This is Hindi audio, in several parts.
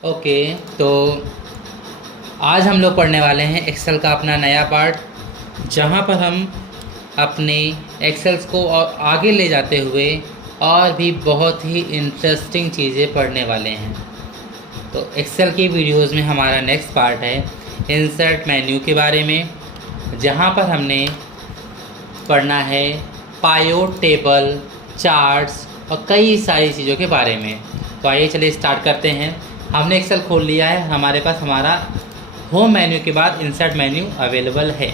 ओके। तो आज हम लोग पढ़ने वाले हैं एक्सेल का अपना नया पार्ट, जहाँ पर हम अपने एक्सेल्स को और आगे ले जाते हुए और भी बहुत ही इंटरेस्टिंग चीज़ें पढ़ने वाले हैं। तो एक्सेल की वीडियोस में हमारा नेक्स्ट पार्ट है इंसर्ट मेन्यू के बारे में, जहाँ पर हमने पढ़ना है पायोट टेबल, चार्ट्स और कई सारी चीज़ों के बारे में। तो आइए चलिए स्टार्ट करते हैं। हमने एक्सेल खोल लिया है, हमारे पास हमारा होम मेन्यू के बाद इंसर्ट मेन्यू अवेलेबल है।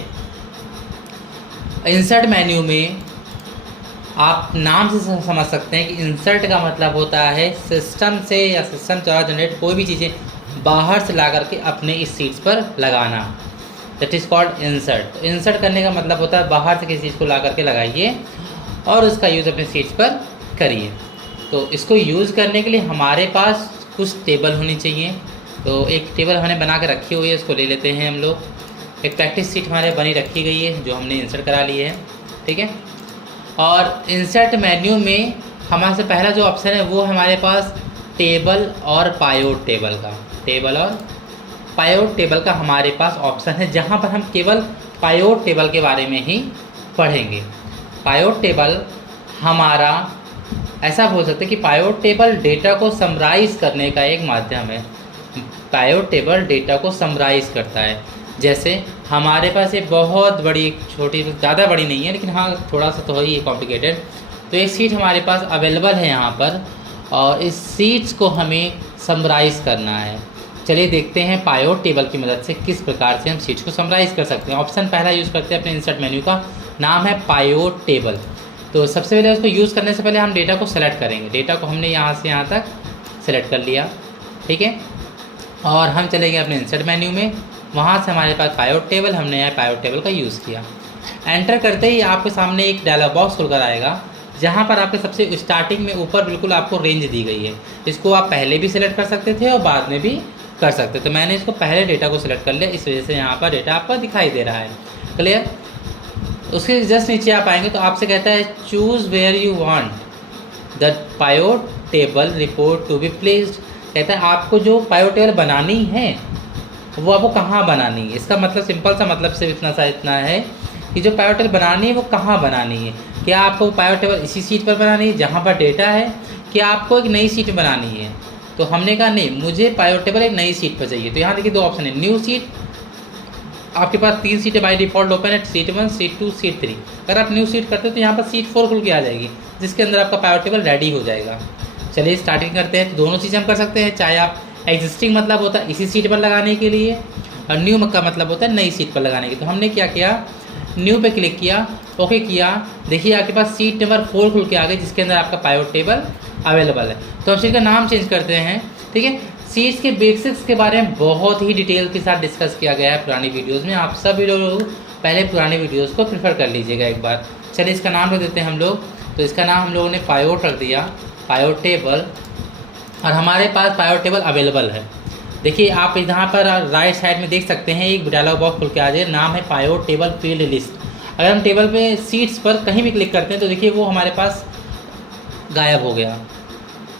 इंसर्ट मेन्यू में आप नाम से समझ सकते हैं कि इंसर्ट का मतलब होता है सिस्टम से या सिस्टम द्वारा जनरेट कोई भी चीज़ें बाहर से ला करके अपने इस सीट्स पर लगाना, दैट इज़ कॉल्ड इंसर्ट। तो इंसर्ट करने का मतलब होता है बाहर से किसी चीज़ को ला करके लगाइए और उसका यूज़ अपने सीट्स पर करिए। तो इसको यूज़ करने के लिए हमारे पास कुछ टेबल होनी चाहिए। तो एक टेबल हमने बना के रखी हुई है, उसको ले लेते हैं हम लोग। एक प्रैक्टिस सीट हमारे बनी रखी गई है जो हमने इंसर्ट करा ली है, ठीक है। और इंसर्ट मेन्यू में हमारे से पहला जो ऑप्शन है वो हमारे पास टेबल और पायोट टेबल का, टेबल और पायोट टेबल का हमारे पास ऑप्शन है, जहाँ पर हम केवल पायोट टेबल के बारे में ही पढ़ेंगे। पायोट टेबल हमारा, ऐसा बोल सकते हैं कि पायोट टेबल डेटा को समराइज़ करने का एक माध्यम है। पायोट टेबल डेटा को समराइज़ करता है। जैसे हमारे पास एक बहुत बड़ी, छोटी, ज़्यादा बड़ी नहीं है लेकिन हाँ थोड़ा सा तो है ही कॉम्प्लिकेटेड। तो एक सीट हमारे पास अवेलेबल है यहाँ पर और इस सीट्स को हमें समराइज़ करना है। चलिए देखते हैं पायोट टेबल की मदद से किस प्रकार से हम सीट्स को समराइज़ कर सकते हैं। ऑप्शन पहला यूज़ करते हैं अपने इंसर्ट मेन्यू का, नाम है पायोट टेबल। तो सबसे पहले उसको यूज़ करने से पहले हम डेटा को सेलेक्ट करेंगे। डेटा को हमने यहाँ से यहाँ तक सेलेक्ट कर लिया, ठीक है। और हम चलेंगे अपने इंसर्ट मेन्यू में, वहाँ से हमारे पास पायोट टेबल, हमने यहाँ पायोट टेबल का यूज़ किया। एंटर करते ही आपके सामने एक डायलॉग बॉक्स खुलकर आएगा, जहाँ पर आपके सबसे स्टार्टिंग में ऊपर बिल्कुल आपको रेंज दी गई है। इसको आप पहले भी सिलेक्ट कर सकते थे और बाद में भी कर सकते थे। तो मैंने इसको पहले डेटा को सिलेक्ट कर लिया, इस वजह से यहाँ पर डेटा आपको दिखाई दे रहा है। क्लियर। उसके जस्ट नीचे आप आएंगे तो आपसे कहता है choose where you want the pivot table report to be placed. कहता है आपको जो पायोट टेबल बनानी है वो आपको कहाँ बनानी है। इसका मतलब सिंपल सा मतलब सिर्फ इतना है कि जो पायोट टेबल बनानी है वो कहाँ बनानी है। क्या आपको पायोट टेबल इसी सीट पर बनानी है जहाँ पर डेटा है, क्या आपको एक नई सीट बनानी है। तो हमने कहा नहीं, मुझे पायोट टेबल एक नई सीट पर चाहिए। तो यहाँ देखिए दो ऑप्शन है, न्यू सीट, आपके पास 3 सीटें बाय डिफ़ॉल्ट ओपन है, सीट 1, सीट 2, सीट 3। अगर आप न्यू सीट करते हो तो यहाँ पर सीट 4 खुल के आ जाएगी, जिसके अंदर आपका पायोट टेबल रेडी हो जाएगा। चलिए स्टार्टिंग करते हैं। तो दोनों चीज़ें हम कर सकते हैं, चाहे आप एग्जिस्टिंग मतलब होता है इसी सीट पर लगाने के लिए और न्यू का मतलब होता है नई सीट पर लगाने के। तो हमने क्या किया, न्यू पे क्लिक किया, ओके किया। देखिए आपके पास सीट नंबर 4 खुल के आ गई, जिसके अंदर आपका पायोट टेबल अवेलेबल है। तो हम सीट का नाम चेंज करते हैं, ठीक है। सीट्स के बेसिक्स के बारे में बहुत ही डिटेल के साथ डिस्कस किया गया है पुरानी वीडियोस में। आप सभी लोग पहले पुरानी वीडियोस को प्रेफर कर लीजिएगा एक बार। चलिए इसका नाम रख देते हैं हम लोग। तो इसका नाम हम लोगों ने पायोट रख दिया, पायोट टेबल। और हमारे पास पायोट टेबल अवेलेबल है। देखिए आप यहाँ पर राइट साइड में देख सकते हैं एक डायलॉग बॉक्स खुल के आ जाए, नाम है पायोट टेबल फील्ड लिस्ट। अगर हम टेबल पे सीट्स पर कहीं भी क्लिक करते हैं तो देखिए वो हमारे पास गायब हो गया।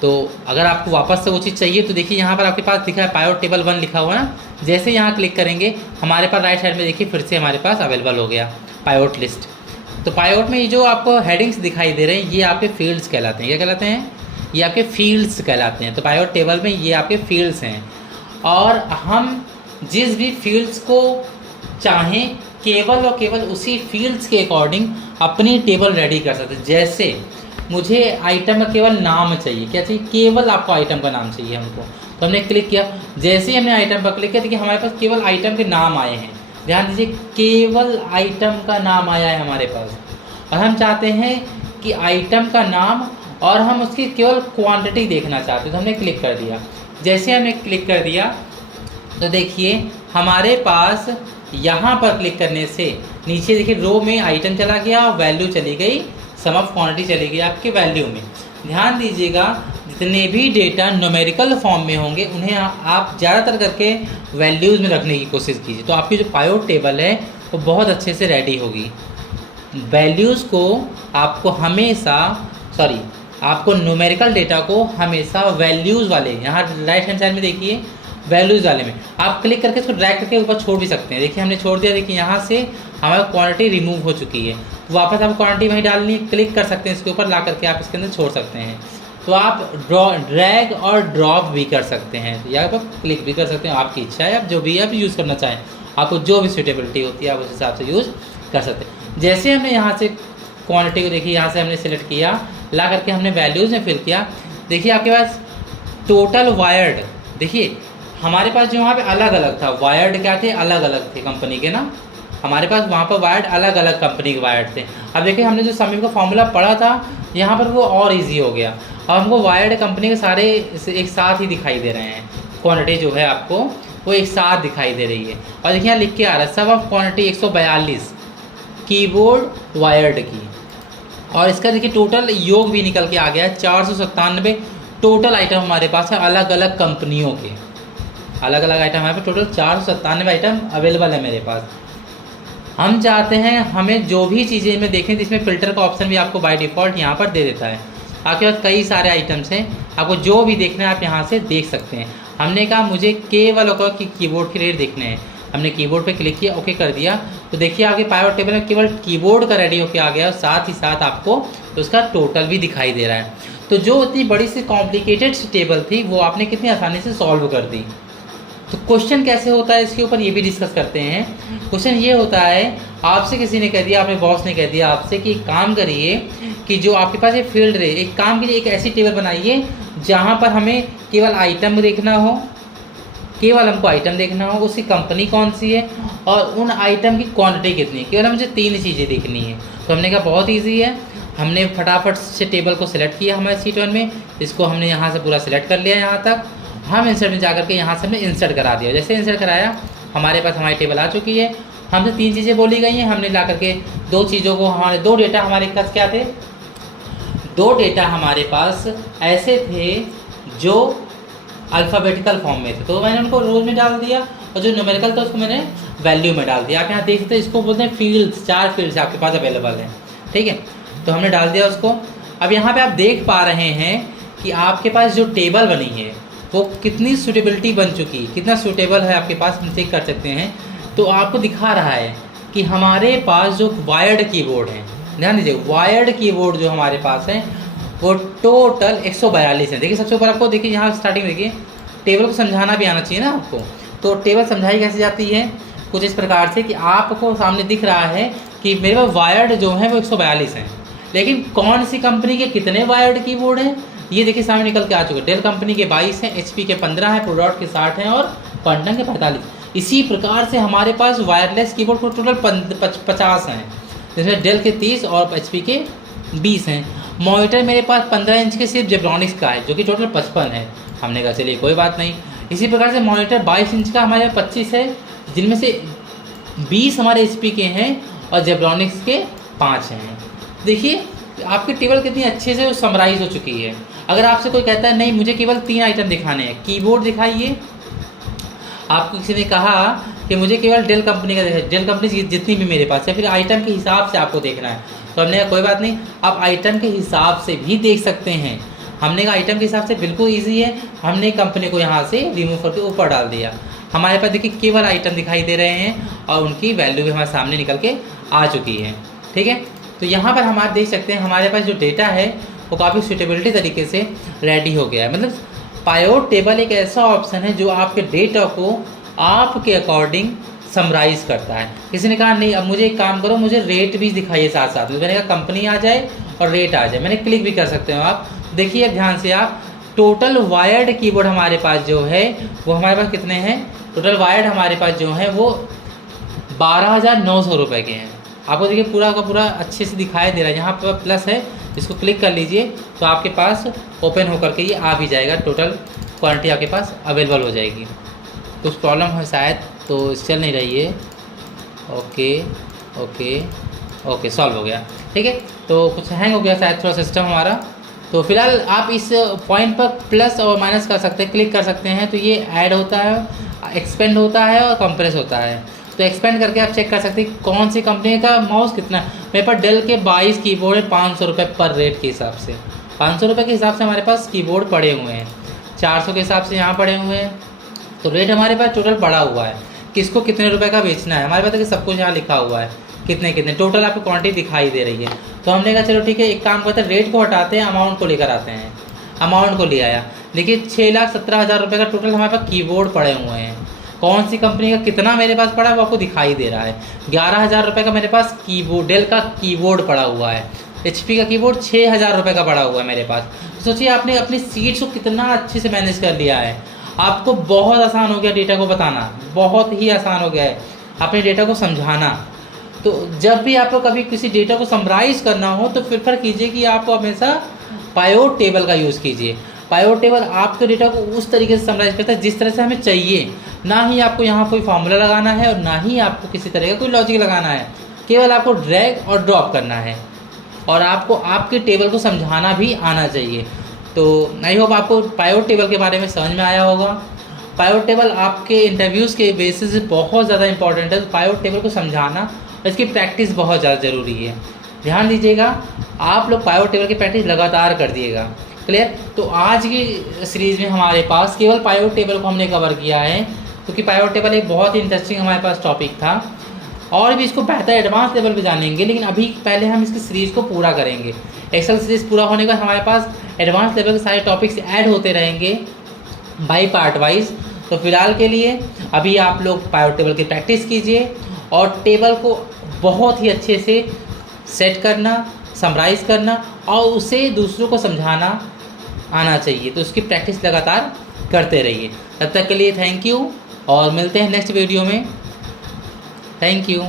तो अगर आपको वापस से वो चीज़ चाहिए तो देखिए यहाँ पर आपके पास दिखा है पायोट टेबल 1 लिखा हुआ है ना। जैसे यहाँ क्लिक करेंगे हमारे पास राइट साइड में देखिए फिर से हमारे पास अवेलेबल हो गया पायोट लिस्ट। तो पायोट में ये जो आपको हेडिंग्स दिखाई दे रहे हैं ये आपके फील्ड्स कहलाते हैं। क्या कहलाते हैं? ये आपके फील्ड्स कहलाते हैं। तो पायोट टेबल में ये आपके फील्ड्स हैं और हम जिस भी फील्ड्स को चाहें केवल और केवल उसी फील्ड्स के अकॉर्डिंग अपनी टेबल रेडी कर सकते हैं। जैसे मुझे आइटम का केवल नाम चाहिए, क्या चाहिए, केवल आपको आइटम का नाम चाहिए हमको। तो हमने क्लिक किया, जैसे ही हमने आइटम पर क्लिक किया देखिए हमारे पास केवल आइटम के नाम आए हैं। ध्यान दीजिए केवल आइटम का नाम आया है हमारे पास। और हम चाहते हैं कि आइटम का नाम और हम उसकी केवल क्वांटिटी देखना चाहते हैं। तो हमने क्लिक कर दिया। जैसे हमने क्लिक कर दिया तो देखिए हमारे पास यहाँ पर क्लिक करने से नीचे देखिए रो में आइटम चला गया और वैल्यू चली गई, सम ऑफ क्वांटिटी चली गई आपके वैल्यू में। ध्यान दीजिएगा जितने भी डेटा न्यूमेरिकल फॉर्म में होंगे उन्हें आप ज़्यादातर करके वैल्यूज़ में रखने की कोशिश कीजिए। तो आपकी जो पायोट टेबल है वो बहुत अच्छे से रेडी होगी। वैल्यूज़ को आपको हमेशा आपको न्यूमेरिकल डेटा को हमेशा वैल्यूज़ वाले, यहाँ राइट हैंड साइड में देखिए वैल्यूज़ वाले में आप क्लिक करके इसको ड्रैग करके ऊपर छोड़ भी सकते हैं। देखिए हमने छोड़ दिया, देखिए यहाँ से हमारी क्वांटिटी रिमूव हो चुकी है, तो वापस आप क्वांटिटी वहीं डालनी है, क्लिक कर सकते हैं इसके ऊपर, ला करके आप इसके अंदर छोड़ सकते हैं। तो आप ड्रैग और ड्रॉप भी कर सकते हैं या आप क्लिक भी कर सकते हैं, आपकी इच्छा है, आप जो भी आप यूज़ करना चाहें, आपको जो भी सूटेबिलिटी होती है आप उस हिसाब से यूज़ कर सकते हैं। जैसे हमने यहाँ से क्वांटिटी को देखिए, यहाँ से हमने सेलेक्ट किया, ला करके हमने वैल्यूज़ में फिल किया। देखिए आपके पास टोटल वायर्ड, देखिए हमारे पास जो वहाँ पे अलग अलग था, वायर्ड क्या थे, अलग अलग थे कंपनी के ना, हमारे पास वहाँ पर वायर्ड अलग अलग कंपनी के वायर्ड थे। अब देखिए हमने जो समीप का फॉर्मूला पढ़ा था यहाँ पर वो और इजी हो गया, अब हमको वायर्ड कंपनी के सारे एक साथ ही दिखाई दे रहे हैं, क्वांटिटी जो है आपको वो एक साथ दिखाई दे रही है। और देखिए यहाँ लिख के आ रहा है सब ऑफ क्वांटिटी 142 कीबोर्ड वायर्ड की, और इसका देखिए टोटल योग भी निकल के आ गया है 497 टोटल आइटम हमारे पास है अलग अलग कंपनियों के, अलग अलग आइटम हमारे पास टोटल 497 आइटम अवेलेबल है मेरे पास। हम चाहते हैं हमें जो भी चीज़ें में देखें, इसमें फ़िल्टर का ऑप्शन भी आपको बाय डिफ़ॉल्ट यहाँ पर दे देता है। आपके पास कई सारे आइटम्स हैं, आपको जो भी देखना है आप यहाँ से देख सकते हैं। हमने कहा मुझे केवल होगा कि कीबोर्ड के रेट देखने हैं, हमने कीबोर्ड पे क्लिक किया, ओके कर दिया, तो देखिए आपके पाइवट टेबल में केवल कीबोर्ड का रेडी होकर आ गया और साथ ही साथ आपको उसका टोटल भी दिखाई दे रहा है। तो जो इतनी बड़ी सी कॉम्प्लिकेटेड टेबल थी वो आपने कितनी आसानी से सॉल्व कर दी। तो क्वेश्चन कैसे होता है इसके ऊपर ये भी डिस्कस करते हैं। क्वेश्चन ये होता है, आपसे किसी ने कह दिया, आपने बॉस ने कह दिया आपसे कि काम करिए कि जो आपके पास ये फील्ड रहे, एक काम कीजिए, एक ऐसी टेबल बनाइए जहाँ पर हमें केवल आइटम देखना हो, केवल हमको आइटम देखना हो, उसकी कंपनी कौन सी है और उन आइटम की क्वांटिटी कितनी है, केवल मुझे 3 चीज़ें देखनी है। तो हमने कहा बहुत ईजी है, हमने फटाफट से टेबल को सिलेक्ट किया हमारे सीट 1 में, इसको हमने यहाँ से पूरा सिलेक्ट कर लिया, यहाँ तक हम इंसर्ट में जाकर के यहाँ से हमने इंसर्ट करा दिया। जैसे इंसर्ट कराया हमारे पास हमारी टेबल आ चुकी है, हमसे 3 चीज़ें बोली गई हैं, हमने ला करके 2 चीज़ों को, हमारे 2 डेटा हमारे पास क्या थे, 2 डेटा हमारे पास ऐसे थे जो अल्फ़ाबेटिकल फॉर्म में थे, तो मैंने उनको रोज में डाल दिया, और जो न्यूमेरिकल था उसको मैंने वैल्यू में डाल दिया। आप यहाँ देख सकते हैं, इसको बोलते हैं फील्ड्स, 4 फील्ड्स आपके पास अवेलेबल हैं, ठीक है, तो हमने डाल दिया उसको। अब यहाँ पे आप देख पा रहे हैं कि आपके पास जो टेबल बनी है वो कितनी सूटेबिलिटी बन चुकी है, कितना सूटेबल है आपके पास, हम चेक कर सकते हैं। तो आपको दिखा रहा है कि हमारे पास जो वायर्ड कीबोर्ड हैं, ध्यान दीजिए, वायर्ड कीबोर्ड जो हमारे पास है वो टोटल 142 है। देखिए सबसे ऊपर आपको देखिए, यहाँ स्टार्टिंग में देखिए, टेबल को समझाना भी आना चाहिए ना आपको, तो टेबल समझाई कैसे जाती है, कुछ इस प्रकार से कि आपको सामने दिख रहा है कि मेरे पास वायर्ड जो है वो 142 हैं, लेकिन कौन सी कंपनी के कितने वायर्ड कीबोर्ड हैं ये देखिए सामने निकल के आ चुके हैं। डेल कंपनी के 22 हैं, HP के 15 हैं, प्रोडक्ट के 60 हैं और क्वांटम के 45। इसी प्रकार से हमारे पास वायरलेस कीबोर्ड को टोटल 50 हैं, जिसमें डेल के 30 और HP के 20 हैं। मॉनिटर मेरे पास 15 इंच के सिर्फ जेब्रॉनिक्स का है, जो कि टोटल 55 है। हमने कहा चलिए कोई बात नहीं। इसी प्रकार से मॉनिटर 22 इंच का हमारे 25 है, जिनमें से 20 हमारे HP के हैं और जेब्रॉनिक्स के 5 हैं। देखिए आपकी टेबल कितनी अच्छे से समराइज हो चुकी है। अगर आपसे कोई कहता है नहीं मुझे केवल 3 आइटम दिखाने हैं, कीबोर्ड दिखाइए, आपको किसी ने कहा कि मुझे केवल डेल कंपनी का दिखाइए, डेल कंपनी जितनी भी मेरे पास है, फिर आइटम के हिसाब से आपको देखना है, तो हमने कहा कोई बात नहीं, आप आइटम के हिसाब से भी देख सकते हैं। हमने कहा आइटम के हिसाब से बिल्कुल ईजी है, हमने कंपनी को यहाँ से रिमूव करके ऊपर डाल दिया। हमारे पास देखिए केवल आइटम दिखाई दे रहे हैं और उनकी वैल्यू भी हमारे सामने निकल के आ चुकी है, ठीक है। तो यहाँ पर हम देख सकते हैं हमारे पास जो डेटा है वो काफ़ी सूटेबिलिटी तरीके से रेडी हो गया है। मतलब पाइवट टेबल एक ऐसा ऑप्शन है जो आपके डेटा को आपके अकॉर्डिंग समराइज करता है। किसी ने कहा नहीं अब मुझे एक काम करो, मुझे रेट भी दिखाइए साथ साथ, मैंने कहा कंपनी आ जाए और रेट आ जाए, मैंने क्लिक भी कर सकते हो आप। देखिए ध्यान से आप, टोटल वायर्ड कीबोर्ड हमारे पास जो है वो हमारे पास कितने हैं, टोटल वायर्ड हमारे पास जो है वो 12,900 रुपये के हैं। आपको देखिए पूरा का पूरा अच्छे से दिखाई दे रहा है, यहाँ पर प्लस है, इसको क्लिक कर लीजिए तो आपके पास ओपन होकर के ये आ भी जाएगा, टोटल क्वांटिटी आपके पास अवेलेबल हो जाएगी। कुछ प्रॉब्लम है शायद, तो चल नहीं रही है। ओके ओके ओके, सॉल्व हो गया, ठीक है। तो कुछ हैंग हो गया शायद थोड़ा सिस्टम हमारा, तो फिलहाल आप इस पॉइंट पर प्लस और माइनस कर सकते हैं, क्लिक कर सकते हैं, तो ये ऐड होता है, एक्सपेंड होता है और कंप्रेस होता है। तो एक्सपेंड करके आप चेक कर सकते हैं कौन सी कंपनी का माउस कितना। मेरे पास डेल के 22 कीबोर्ड है 500 रुपये पर रेट के हिसाब से, 500 रुपये के हिसाब से हमारे पास कीबोर्ड पड़े हुए हैं, 400 के हिसाब से यहाँ पड़े हुए हैं। तो रेट हमारे पास टोटल पड़ा हुआ है, किसको कितने रुपए का बेचना है हमारे पास सब कुछ यहाँ लिखा हुआ है, कितने कितने टोटल आपको क्वांटिटी दिखाई दे रही है। तो हमने कहा चलो ठीक है, एक काम करते हैं, रेट को हटाते हैं, अमाउंट को लेकर आते हैं। अमाउंट को ले आया, देखिए 6,17,000 रुपये का टोटल हमारे पास कीबोर्ड पड़े हुए हैं। कौन सी कंपनी का कितना मेरे पास पड़ा है वो आपको दिखाई दे रहा है। 11,000 रुपये का मेरे पास कीबोर्ड, डेल का कीबोर्ड पड़ा हुआ है। HP का कीबोर्ड 6,000 रुपये का पड़ा हुआ है मेरे पास। सोचिए आपने अपनी सीट्स को कितना अच्छे से मैनेज कर लिया है। आपको बहुत आसान हो गया डेटा को बताना, बहुत ही आसान हो गया है अपने डेटा को समझाना। तो जब भी आपको कभी किसी डेटा को समराइज़ करना हो तो प्रेफर कीजिए कि आप हमेशा पायोट टेबल का यूज़ कीजिए। पायोट टेबल आपके डेटा को उस तरीके से समराइज करता है जिस तरह से हमें चाहिए। ना ही आपको यहाँ कोई फार्मूला लगाना है और ना ही आपको किसी तरह का कोई लॉजिक लगाना है, केवल आपको ड्रैग और ड्रॉप करना है और आपको आपके टेबल को समझाना भी आना चाहिए। तो आई होप आपको पायोट टेबल के बारे में समझ में आया होगा। पायोट टेबल आपके इंटरव्यूज़ के बेसिस पे बहुत ज़्यादा इंपॉर्टेंट है। तो पायोट टेबल को समझाना, इसकी प्रैक्टिस बहुत ज़्यादा ज़रूरी है। ध्यान दीजिएगा, आप लोग पायोट टेबल की प्रैक्टिस लगातार कर दिएगा। क्लियर। तो आज की सीरीज़ में हमारे पास केवल पायोट टेबल को हमने कवर किया है, क्योंकि पायोट टेबल एक बहुत ही इंटरेस्टिंग हमारे पास टॉपिक था। और भी इसको बेहतर एडवांस लेवल पे जानेंगे, लेकिन अभी पहले हम इसकी सीरीज़ को पूरा करेंगे। एक्सेल सीरीज़ पूरा होने के बाद हमारे पास एडवांस लेवल के सारे टॉपिक्स ऐड होते रहेंगे बाई पार्ट वाइज। तो फिलहाल के लिए अभी आप लोग पायोट टेबल की प्रैक्टिस कीजिए और टेबल को बहुत ही अच्छे से सेट करना, समराइज़ करना और उसे दूसरों को समझाना आना चाहिए। तो उसकी प्रैक्टिस लगातार करते रहिए। तब तक के लिए थैंक यू और मिलते हैं नेक्स्ट वीडियो में। Thank you.